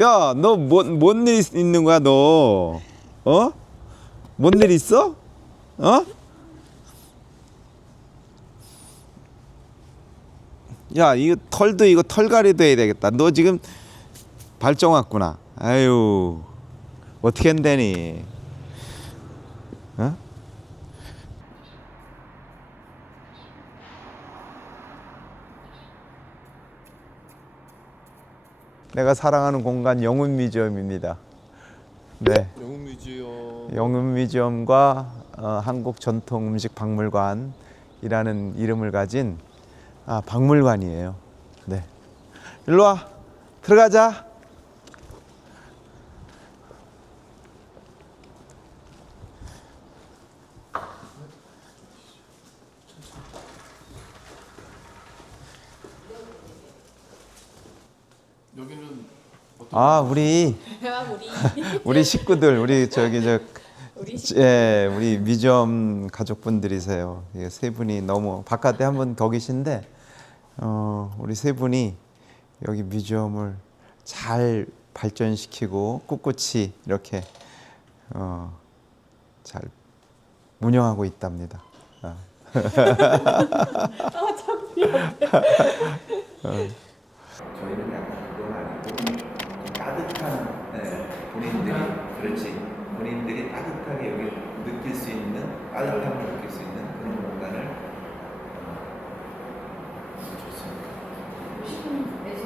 야, 너 뭔 일 있는 거야, 너? 어? 뭔 일 있어? 어? 야, 이거 털도 이거 털갈이도 해야 되겠다. 너 지금 발정 왔구나. 아유, 어떻게 한다니? 어? 내가 사랑하는 공간 영훈 뮤지엄입니다. 네, 영웅 뮤지엄. 영훈 뮤지엄과 한국 전통 음식 박물관이라는 이름을 가진 박물관이에요. 네, 일로 와, 들어가자. 여기는 우리 우리 식구들, 우리 저기 우리 뮤지엄 가족분들이세요. 이게 세 분이 너무 바깥에 한 분 더 계신데 우리 세 분이 여기 뮤지엄을 잘 발전시키고 꿋꿋이 이렇게 잘 운영하고 있답니다. 저희는 약간 그건 아니고 따뜻한 본인들이 그렇지 본인들이 따뜻하게 여기 느낄 수 있는 따뜻함을 느낄 수 있는 그런 공간을 좋습니다. 그래서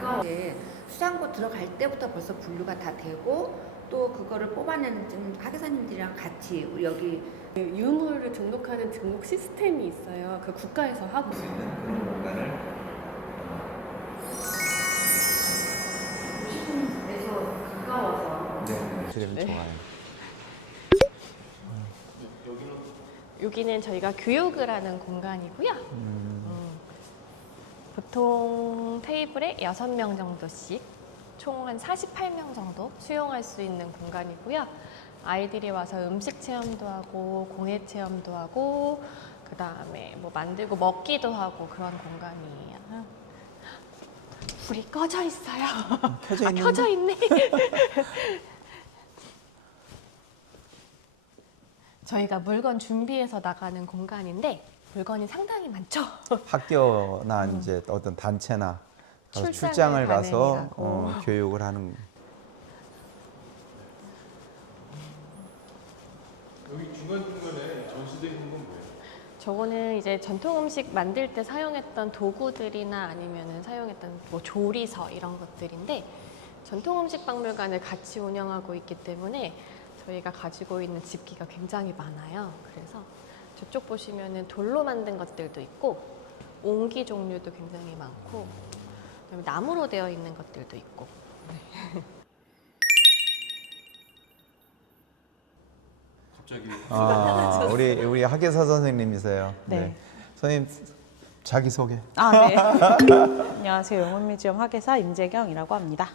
가까운데 수장고 들어갈 때부터 벌써 분류가 다 되고 또 그거를 뽑아내는 지금 가게사님들이랑 같이 여기 유물을 등록하는 등록 시스템이 있어요. 그 국가에서 하고 수 있는 그런 공간을 그래서 가까워서 그러면 좋아요. 여기는 저희가 교육을 하는 공간이고요. 보통 테이블에 6명 정도씩 총 한 48명 정도 수용할 수 있는 공간이고요. 아이들이 와서 음식 체험도 하고 공예 체험도 하고 그 다음에 뭐 만들고 먹기도 하고 그런 공간이에요. 불이 꺼져 있어요. 켜져 있네. 저희가 물건 준비해서 나가는 공간인데 물건이 상당히 많죠. 학교나 이제 어떤 단체나 가서 출장을 출장을 가서 가느라고. 교육을 하는. 여기 중간중간에 전시되어 있는 건 뭐예요? 저거는 이제 전통 음식 만들 때 사용했던 도구들이나 아니면은 사용했던 뭐 조리서 이런 것들인데 전통 음식 박물관을 같이 운영하고 있기 때문에 저희가 가지고 있는 집기가 굉장히 많아요. 그래서 저쪽 보시면은 돌로 만든 것들도 있고 옹기 종류도 굉장히 많고 그다음에 나무로 되어 있는 것들도 있고. 갑자기 우리 학예사 선생님이세요. 네. 선생님 자기 소개. 네. 안녕하세요. 영훈뮤지엄 학예사 임재경이라고 합니다.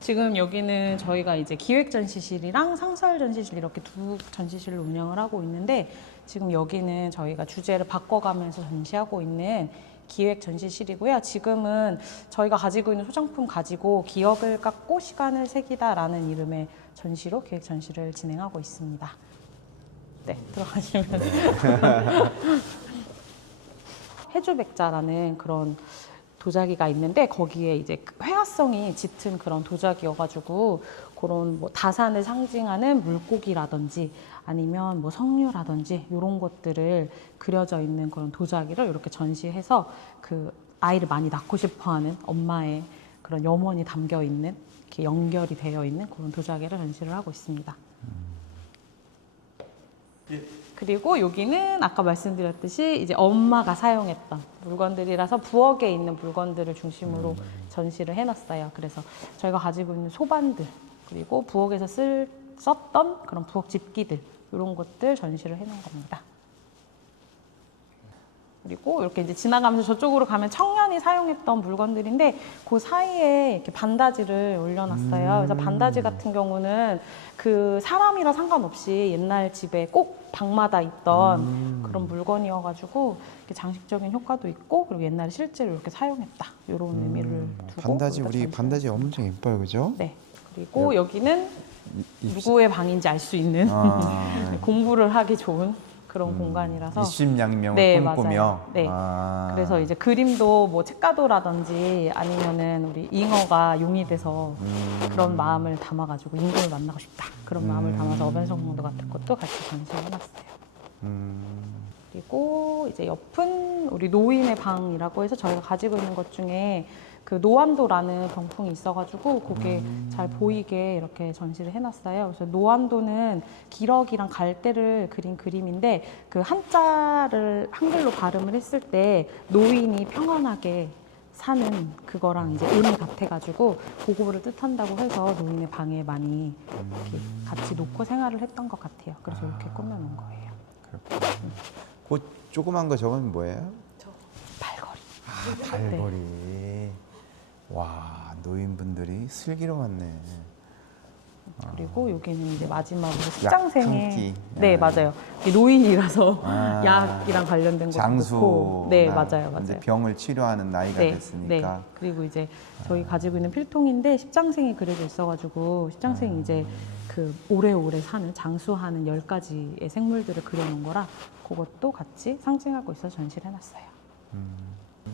지금 여기는 저희가 이제 기획 전시실이랑 상설 전시실 이렇게 두 전시실을 운영을 하고 있는데 지금 여기는 저희가 주제를 바꿔가면서 전시하고 있는 기획 전시실이고요. 지금은 저희가 가지고 있는 소장품 가지고 기억을 깎고 시간을 새기다라는 이름의 전시로 기획 전시를 진행하고 있습니다. 네, 들어가시면 해주백자라는 그런 도자기가 있는데 거기에 이제 회화성이 짙은 그런 도자기여가지고 그런 뭐 다산을 상징하는 물고기라든지 아니면 뭐 석류라든지 이런 것들을 그려져 있는 그런 도자기를 이렇게 전시해서 그 아이를 많이 낳고 싶어하는 엄마의 그런 염원이 담겨 있는 이렇게 연결이 되어 있는 그런 도자기를 전시를 하고 있습니다. 그리고 여기는 아까 말씀드렸듯이 이제 엄마가 사용했던 물건들이라서 부엌에 있는 물건들을 중심으로 전시를 해놨어요. 그래서 저희가 가지고 있는 소반들 그리고 부엌에서 썼던 그런 부엌 집기들 이런 것들 전시를 해놓은 겁니다. 그리고 이렇게 이제 지나가면서 저쪽으로 가면 청년이 사용했던 물건들인데 그 사이에 이렇게 반다지를 올려놨어요. 그래서 반다지 같은 경우는 그 사람이랑 상관없이 옛날 집에 꼭 방마다 있던 그런 물건이어가지고 이렇게 장식적인 효과도 있고 그리고 옛날에 실제로 이렇게 사용했다 이런 의미를 두고 반다지 우리가 우리 전시를 반다지 엄청 예뻐요, 그죠? 네. 그리고 여기는 누구의 방인지 알 수 있는 아. 공부를 하기 좋은 그런 공간이라서 입심양명을 네, 꿈꾸며. 맞아요. 네. 아. 그래서 이제 그림도 뭐 책가도라든지 아니면은 우리 잉어가 용이 돼서 그런 마음을 담아가지고 인공을 만나고 싶다 그런 마음을 담아서 어변성명도 같은 것도 같이 전시해놨어요. 그리고 이제 옆은 우리 노인의 방이라고 해서 저희가 가지고 있는 것 중에 그 노안도라는 병풍이 있어가지고 그게 잘 보이게 이렇게 전시를 해놨어요. 그래서 노안도는 기러기랑 갈대를 그린 그림인데 그 한자를 한글로 발음을 했을 때 노인이 평안하게 사는 그거랑 이제 은이 같아가지고 그거를 뜻한다고 해서 노인의 방에 많이 이렇게 같이 놓고 생활을 했던 것 같아요. 그래서 이렇게 꾸며놓은 거예요. 그렇구나. 그 조그만 거 저건 뭐예요? 발걸이. 아, 발걸이. 와, 노인분들이 슬기로웠네. 그리고 여기는 이제 마지막으로 십장생의 약품기. 네 아. 맞아요. 이 노인이라서 아. 약이랑 관련된 것도 장수. 있고 네 맞아요 이제 맞아요. 병을 치료하는 나이가 네, 됐으니까. 네. 그리고 이제 저희 가지고 있는 필통인데 십장생이 그려져 있어가지고 십장생이 이제 그 오래오래 사는 장수하는 10가지의 생물들을 그려놓은 거라 그것도 같이 상징하고 있어서 전시를 해놨어요.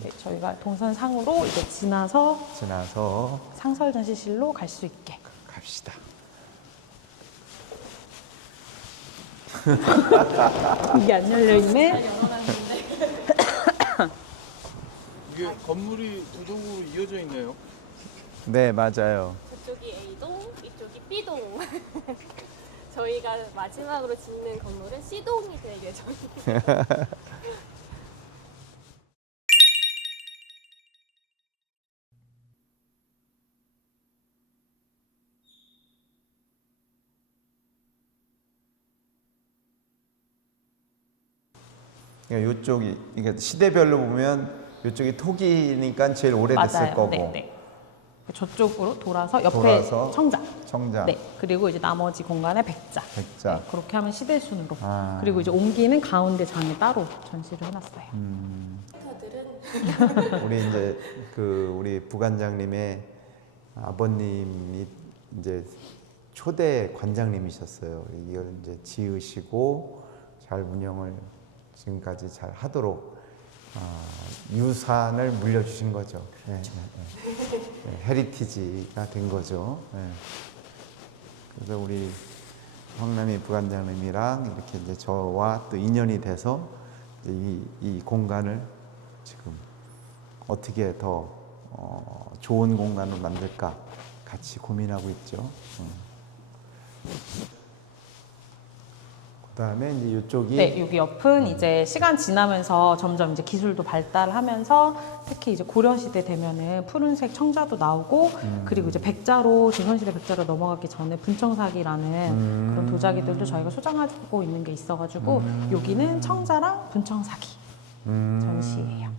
네, 저희가 동선상으로 이제 지나서 상설 전시실로 갈 수 있게 갑시다. 이게 안 열려 있네. 이게 건물이 두 동으로 이어져 있네요. 네, 맞아요. 저쪽이 A동, 이쪽이 B동. 저희가 마지막으로 짓는 건물은 C동이 될 예정입니다. 그러니까 이쪽이 그러니까 시대별로 보면 이쪽이 토기니까 제일 오래됐을 맞아요. 거고. 네, 네. 저쪽으로 돌아서 옆에 돌아서 청자. 청자. 네. 그리고 이제 나머지 공간에 백자. 백자. 네, 그렇게 하면 시대 순으로. 아. 그리고 이제 옮기는 가운데 장에 따로 전시를 해놨어요. 우리 이제 그 우리 부관장님의 아버님이 이제 초대 관장님이셨어요. 이걸 이제 지으시고 잘 운영을 지금까지 잘 하도록 유산을 물려주신 거죠. 네, 네, 네. 네, 헤리티지가 된 거죠. 네. 그래서 우리 황남희 부관장님이랑 이렇게 이제 저와 또 인연이 돼서 이제 이 공간을 지금 어떻게 더 좋은 공간을 만들까 같이 고민하고 있죠. 그다음에 이제 이쪽이 네, 여기 옆은 이제 시간 지나면서 점점 이제 기술도 발달하면서 특히 이제 고려시대 되면은 푸른색 청자도 나오고 그리고 이제 백자로 조선시대 백자로 넘어가기 전에 분청사기라는 그런 도자기들도 저희가 소장하고 있는 게 있어가지고 여기는 청자랑 분청사기 전시예요.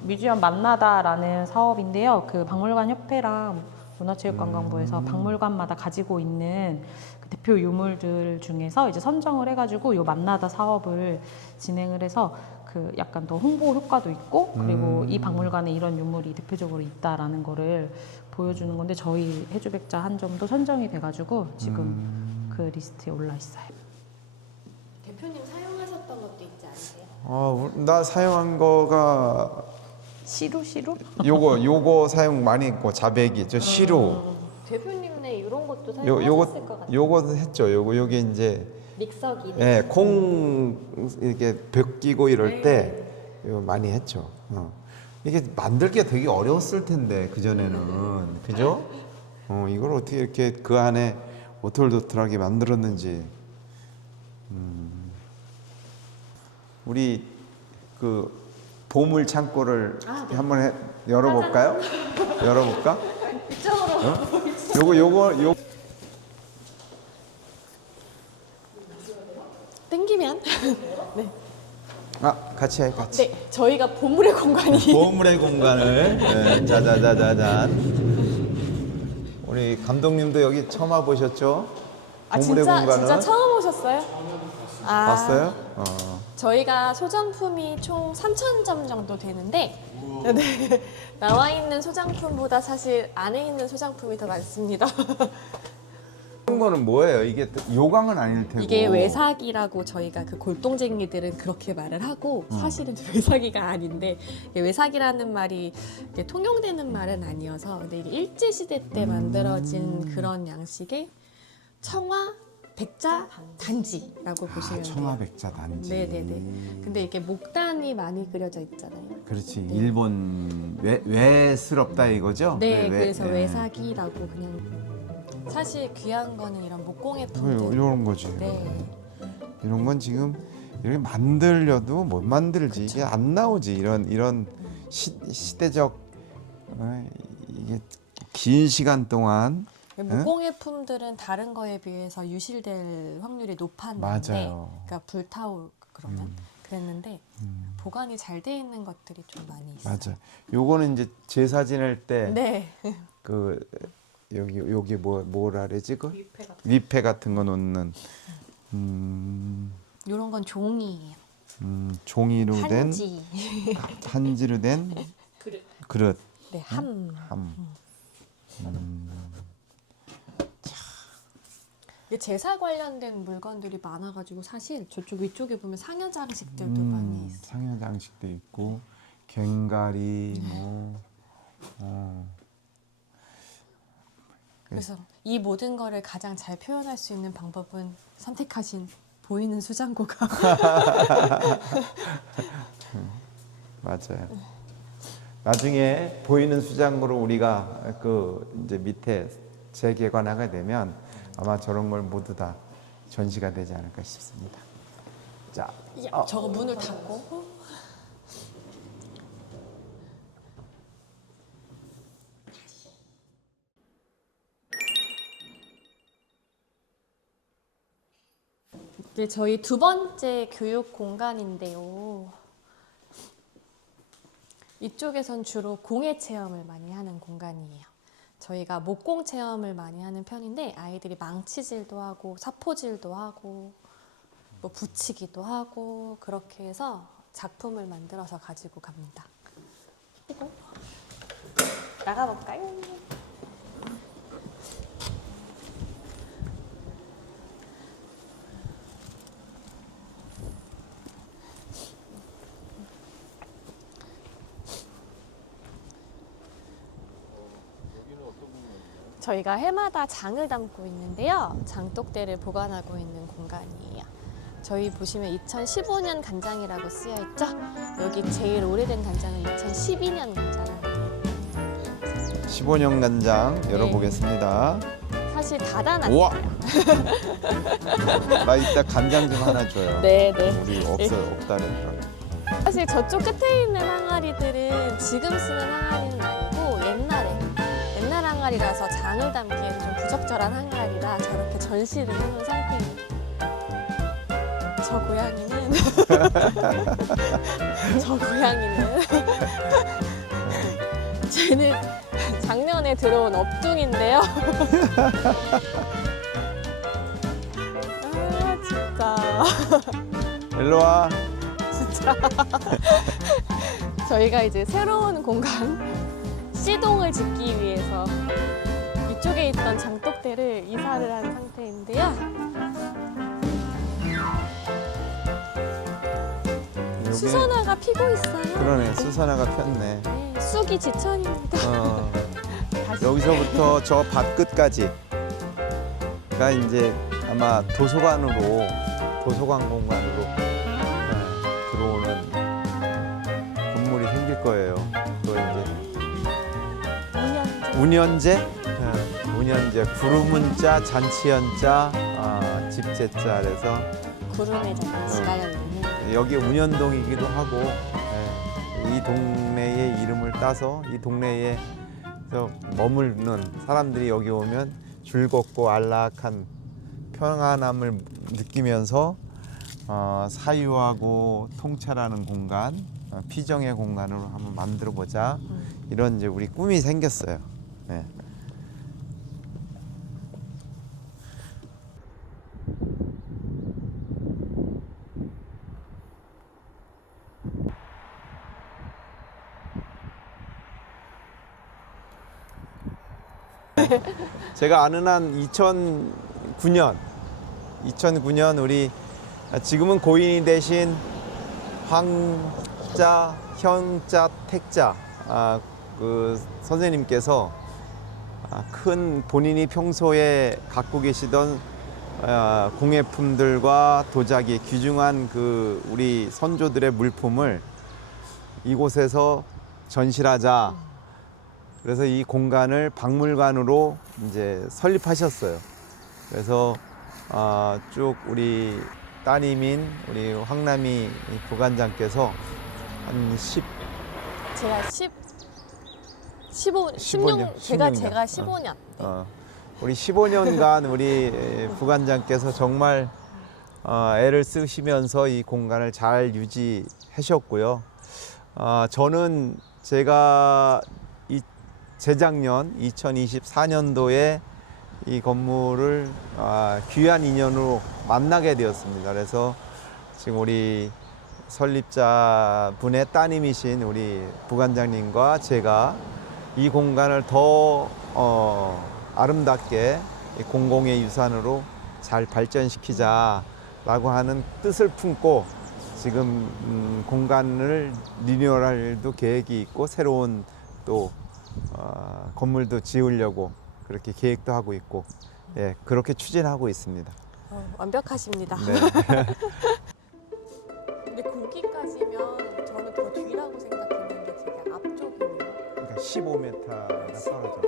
뮤지엄 만나다라는 사업인데요. 그 박물관 협회랑 문화체육관광부에서 박물관마다 가지고 있는 그 대표 유물들 중에서 이제 선정을 해가지고 요 만나다 사업을 진행을 해서 그 약간 더 홍보 효과도 있고 그리고 이 박물관에 이런 유물이 대표적으로 있다라는 거를 보여주는 건데 저희 해주백자 한 점도 선정이 돼가지고 지금 그 리스트에 올라 있어요. 대표님 사용하셨던 것도 있지 않으세요? 나 사용한 거가 시루? 요거 사용 많이 했고 자배기 저 시루 대표님네 이런 것도 요거 사용하셨을 것 같아요. 요거 했죠. 요게 이제 믹서기. 예, 콩 이렇게 벗기고 이럴 때 이거 많이 했죠. 이게 만들기가 되게 어려웠을 텐데 그 전에는 그죠? 이걸 어떻게 이렇게 그 안에 오돌도돌하게 만들었는지. 우리 그 보물 창고를 한번 열어볼까요? 열어볼까? 이쪽으로. 요거 땡기면. 네. 아, 같이 해, 같이. 네, 저희가 보물의 공간이 보물의 공간을 짜자자자잔. 우리 감독님도 여기 처음 와보셨죠? 보물의 공간은 진짜 처음 오셨어요? 아, 봤어요? 저희가 소장품이 총 3,000점 정도 되는데 네, 나와 있는 소장품보다 사실 안에 있는 소장품이 더 많습니다. 이런 거는 뭐예요? 이게 요강은 아닐 테고. 이게 외사기라고 저희가 그 골동쟁이들은 그렇게 말을 하고 사실은 외사기가 아닌데 이게 외사기라는 말이 이게 통용되는 말은 아니어서 근데 이게 일제시대 때 만들어진 그런 양식의 청화 백자 단지라고 보시면 돼요. 청화백자 단지. 네네네. 근데 이게 목단이 많이 그려져 있잖아요. 그렇지. 일본 외스럽다 이거죠? 네, 그래서 네. 외사기라고 그냥 사실 귀한 거는 이런 목공예품들. 이런 거지. 네. 이런 건 지금 이렇게 만들려도 못 만들지. 이게 안 나오지. 이런 시대적 이게 긴 시간 동안 목공예품들은 다른 거에 비해서 유실될 확률이 높았는데, 맞아요. 그러니까 불타올 그러면 그랬는데 보관이 잘 돼 있는 것들이 좀 많이 있어요. 맞아. 요거는 이제 제사 지낼 때 네. 그 여기 뭐라 그러지 그 위패 같은 거 놓는 이런 건 종이에요. 종이로 된 한지. 한지로 된 그릇. 네, 함. 이게 제사 관련된 물건들이 많아가지고 사실 저쪽 위쪽에 보면 상여 장식들도 많이 있어요. 상여 장식도 있고 괭가리 그래서 이 모든 거를 가장 잘 표현할 수 있는 방법은 선택하신 보이는 수장고가 맞아요. 나중에 보이는 수장고로 우리가 그 이제 밑에 재개관하게 되면 아마 저런 걸 모두 다 전시가 되지 않을까 싶습니다. 자, 야, 저거 문을 닫고 이게 저희 두 번째 교육 공간인데요. 이쪽에선 주로 공예 체험을 많이 하는 공간이에요. 저희가 목공 체험을 많이 하는 편인데 아이들이 망치질도 하고 사포질도 하고 뭐 붙이기도 하고 그렇게 해서 작품을 만들어서 가지고 갑니다. 그리고 나가볼까요? 저희가 해마다 장을 담고 있는데요. 장독대를 보관하고 있는 공간이에요. 저희 보시면 2015년 간장이라고 쓰여 있죠? 여기 제일 오래된 간장은 2012년 간장입니다. 15년 간장 열어보겠습니다. 사실 닫아놨어요. 우와! 나 이따 간장 좀 하나 줘요. 네네. 우리 없다니까. 사실 저쪽 끝에 있는 항아리들은 지금 쓰는 항아리는 아니고 옛날 항아리라서 장을 담기에는 좀 부적절한 항아리라 저렇게 전시를 해놓은 상태입니다. 저 고양이는 쟤는 작년에 들어온 업둥인데요. 아 진짜 일로 와. 진짜 저희가 이제 새로운 공간 C동을 짓기 위해서 이쪽에 있던 장독대를 이사를 한 상태인데요. 수선화가 피고 있어요. 그러네. 수선화가 폈네. 네, 쑥이 지천입니다. 다시. 여기서부터 저 밭끝까지가 이제 아마 도서관 공간으로 들어오는 건물이 생길 거예요. 또 이제 운연제 구름은자 잔치연자 집제자에서 구름의 잔치가 열리는 여기 운현동이기도 하고 이 동네의 이름을 따서 이 동네에서 머무는 사람들이 여기 오면 즐겁고 안락한 평안함을 느끼면서 사유하고 통찰하는 공간, 피정의 공간으로 한번 만들어 보자. 이런 이제 우리 꿈이 생겼어요. 네. 제가 아는 한 2009년 우리 지금은 고인이 되신 황자, 현자, 택자 그 선생님께서 큰 본인이 평소에 갖고 계시던 공예품들과 도자기 귀중한 그 우리 선조들의 물품을 이곳에서 전시하자. 그래서 이 공간을 박물관으로 이제 설립하셨어요. 그래서 쭉 우리 따님인 우리 황남이 부관장께서 한 10, 제가 16, 15년. 제가 15년. 우리 15년간 우리 부관장께서 정말 애를 쓰시면서 이 공간을 잘 유지하셨고요. 저는 제가 재작년 2024년도에 이 건물을 귀한 인연으로 만나게 되었습니다. 그래서 지금 우리 설립자 분의 따님이신 우리 부관장님과 제가 이 공간을 더 아름답게 공공의 유산으로 잘 발전시키자라고 하는 뜻을 품고 지금 공간을 리뉴얼할도 계획이 있고 새로운 또 건물도 지으려고 그렇게 계획도 하고 있고 예, 그렇게 추진하고 있습니다. 완벽하십니다. 네. 근데 거기까지면 저는 더 뒤라고 생각했는데 되게 앞쪽이네요. 그러니까 15m가 떨어져.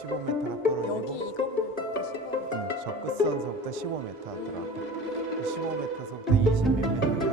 15m가 떨어지고 여기 이 건물부터 15m. 저 끝선서부터 15m 하더라고. 15m서부터 20몇 m.